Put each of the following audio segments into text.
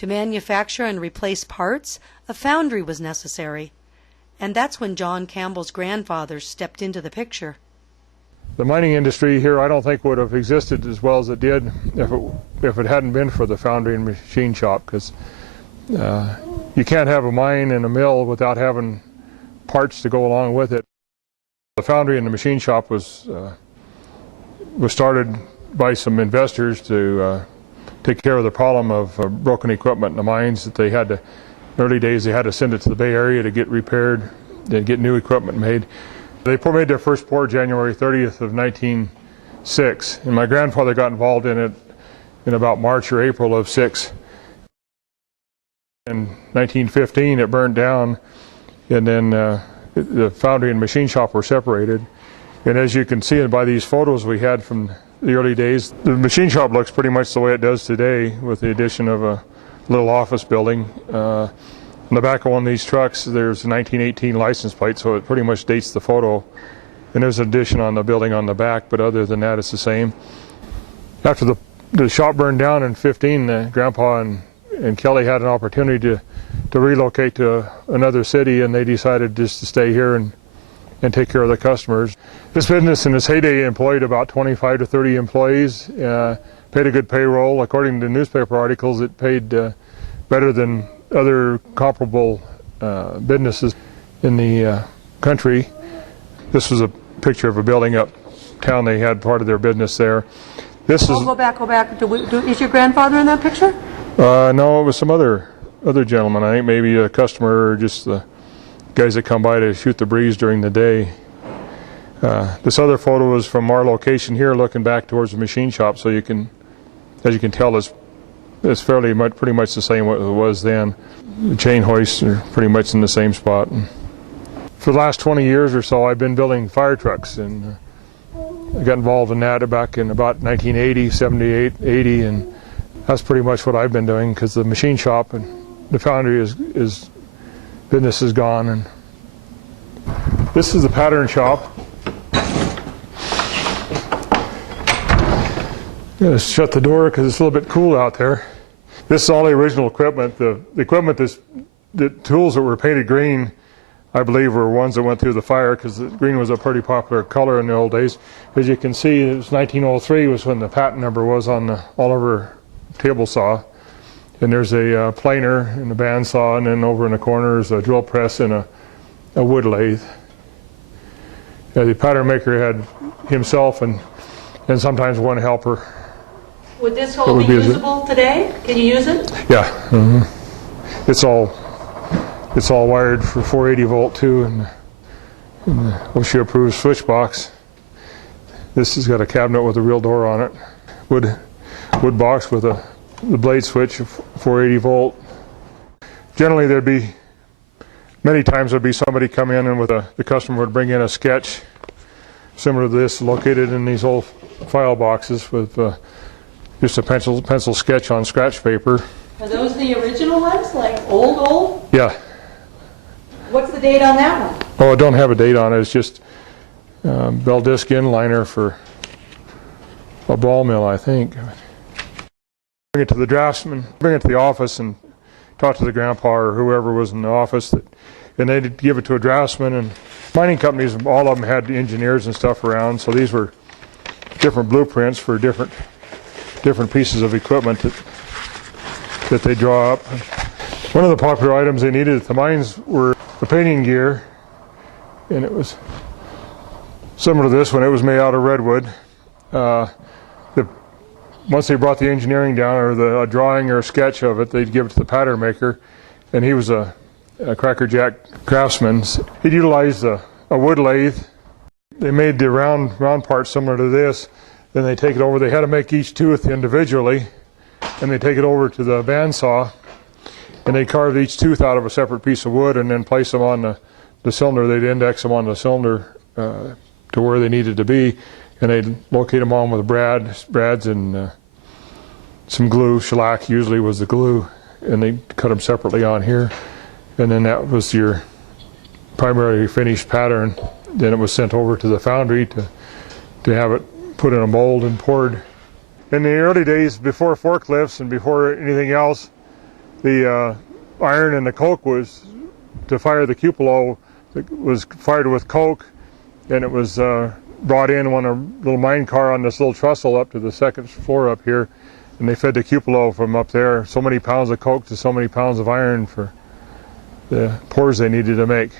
To manufacture and replace parts, a foundry was necessary. And that's when John Campbell's grandfather stepped into the picture. The mining industry here, I don't think, would have existed as well as it did if it hadn't been for the foundry and machine shop, because you can't have a mine and a mill without having parts to go along with it. The foundry and the machine shop was started by some investors to take care of the problem of broken equipment in the mines that they had to, in the early days, they had to send it to the Bay Area to get repaired, to get new equipment made. They made their first pour January 30th of 1906, and my grandfather got involved in it in about March or April of '06. In 1915 it burned down, and then the foundry and machine shop were separated. And as you can see by these photos we had from the early days, the machine shop looks pretty much the way it does today, with the addition of a little office building. On the back of one of these trucks there's a 1918 license plate, so it pretty much dates the photo. And there's an addition on the building on the back, but other than that it's the same. After the shop burned down in '15, Grandpa and Kelly had an opportunity to relocate to another city, and they decided just to stay here and take care of the customers. This business in its heyday employed about 25 to 30 employees, paid a good payroll. According to newspaper articles, it paid better than other comparable businesses in the country. This was a picture of a building uptown. They had part of their business there. This is. Go back. Is your grandfather in that picture? No, it was some other gentleman. I think maybe a customer or just the guys that come by to shoot the breeze during the day. This other photo is from our location here, looking back towards the machine shop. So you can, as you can tell, it's pretty much the same what it was then. The chain hoists are pretty much in the same spot. And for the last 20 years or so, I've been building fire trucks, and I got involved in that back in about 1980, 78, 80, and that's pretty much what I've been doing, because the machine shop and the foundry business is gone. And this is the pattern shop. I'm going to shut the door because it's a little bit cool out there. This is all the original equipment. The equipment, the tools that were painted green, I believe, were ones that went through the fire, because green was a pretty popular color in the old days. As you can see, it was 1903 was when the patent number was on the Oliver table saw. And there's a planer and a bandsaw, and then over in the corner is a drill press and a wood lathe. The pattern maker had himself and sometimes one helper. Would this hole be usable today? Can you use it? Yeah. It's all wired for 480 volt too, and the OSHA approved switch box. This has got a cabinet with a real door on it. Wood box with the blade switch of 480 volt. Generally many times there'd be somebody come in and the customer would bring in a sketch similar to this, located in these old file boxes with just a pencil sketch on scratch paper. Are those the original ones, like old? Yeah. What's the date on that one? Oh, I don't have a date on it. It's just bell disc inliner for a ball mill, I think. Bring it to the draftsman, bring it to the office and talk to the grandpa or whoever was in the office, and they'd give it to a draftsman. And mining companies, all of them had engineers and stuff around, so these were different blueprints for different pieces of equipment that they draw up. One of the popular items they needed at the mines were the painting gear, and it was similar to this one. It was made out of redwood. Once they brought the engineering down, or a drawing or a sketch of it, they'd give it to the pattern maker, and he was a crackerjack craftsman. He'd utilized a wood lathe. They made the round part similar to this. Then they take it over. They had to make each tooth individually, and they take it over to the bandsaw, and they carved each tooth out of a separate piece of wood and then place them on the cylinder. They'd index them on the cylinder to where they needed to be, and they'd locate them on with brads and some glue. Shellac usually was the glue, and they cut them separately on here, and then that was your primary finished pattern. Then it was sent over to the foundry to have it put in a mold and poured. In the early days, before forklifts and before anything else, the iron and the coke was to fire the cupola. It was fired with coke, and it was brought in on a little mine car on this little trestle up to the second floor up here, and they fed the cupola from up there. So many pounds of coke to so many pounds of iron for the pours they needed to make.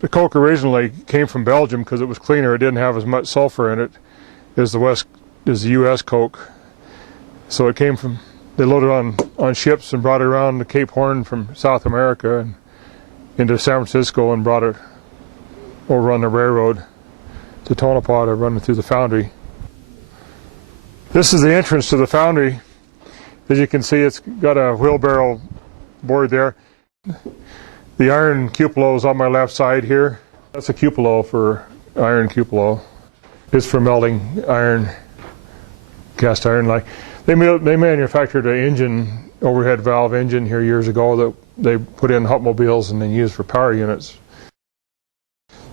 The coke originally came from Belgium because it was cleaner. It didn't have as much sulfur in it as the U.S. coke. So it came from, they loaded on ships and brought it around to Cape Horn from South America and into San Francisco and brought it over on the railroad to Tonopah to run it through the foundry. This is the entrance to the foundry. As you can see, it's got a wheelbarrow board there. The iron cupola is on my left side here. That's a cupola for iron cupola. It's for melting iron, cast iron. Like they manufactured an engine, overhead valve engine here years ago that they put in Hupmobiles and then used for power units.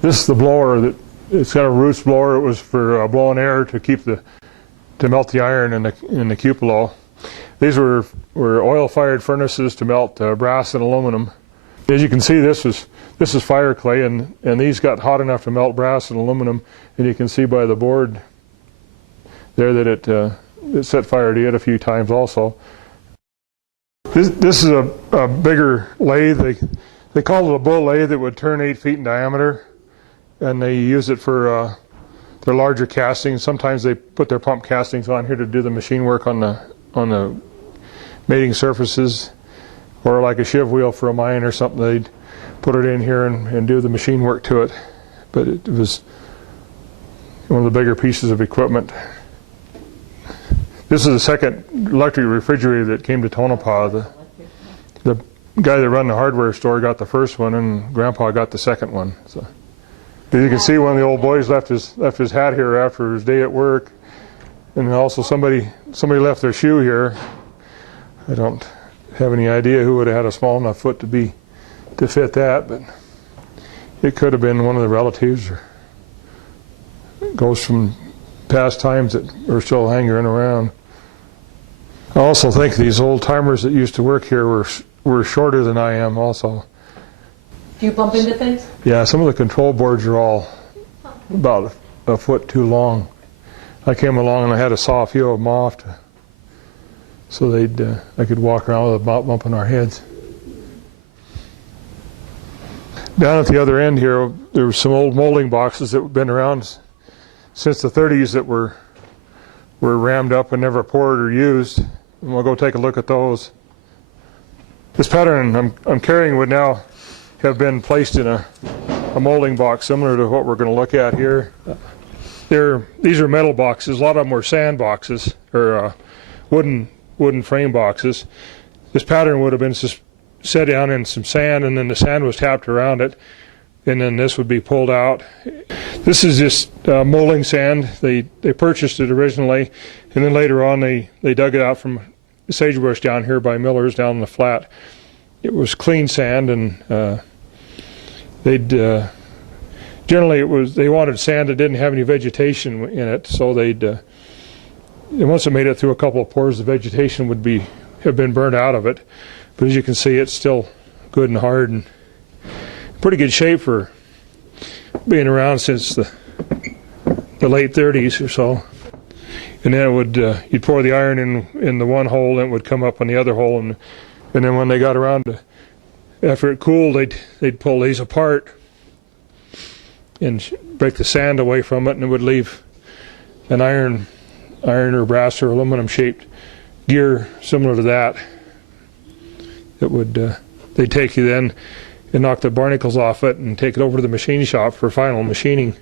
This is the blower. It's got a roots blower. It was for blowing air to keep to melt the iron in the cupola. These were oil-fired furnaces to melt brass and aluminum. As you can see, this is fire clay, and these got hot enough to melt brass and aluminum. And you can see by the board there that it set fire to it a few times also. This is a bigger lathe. They call it a bull lathe that would turn 8 feet in diameter, and they use it for their larger castings. Sometimes they put their pump castings on here to do the machine work on the mating surfaces, or like a shiv wheel for a mine or something. They'd put it in here and do the machine work to it. But it was one of the bigger pieces of equipment. This is the second electric refrigerator that came to Tonopah. The guy that ran the hardware store got the first one, and Grandpa got the second one. So, as you can see, one of the old boys left his hat here after his day at work, and also somebody left their shoe here. I don't have any idea who would have had a small enough foot to fit that, but it could have been one of the relatives, or it goes from past times that are still hanging around. I also think these old timers that used to work here were shorter than I am also. Do you bump into things? Yeah, some of the control boards are all about a foot too long. I came along and I had to saw a few of them off so I could walk around without bumping our heads. Down at the other end here, there were some old molding boxes that have been around since the 30s that were rammed up and never poured or used. And we'll go take a look at those. This pattern I'm carrying would now have been placed in a molding box similar to what we're going to look at here. These are metal boxes. A lot of them were sand boxes, or wooden frame boxes. This pattern would have been set down in some sand, and then the sand was tapped around it, and then this would be pulled out. This is just molding sand. They purchased it originally, and then later on they dug it out from sagebrush down here by Miller's down in the flat. It was clean sand, and generally they wanted sand that didn't have any vegetation in it, so and once it made it through a couple of pours, the vegetation would have been burned out of it. But as you can see, it's still good and hard and pretty good shape for being around since the late 30s or so. And then you'd pour the iron in the one hole, and it would come up on the other hole, and then when they got around to, after it cooled, they'd pull these apart and break the sand away from it, and it would leave an iron or brass or aluminum shaped gear similar to that. It would they'd take you then and knock the barnacles off it and take it over to the machine shop for final machining.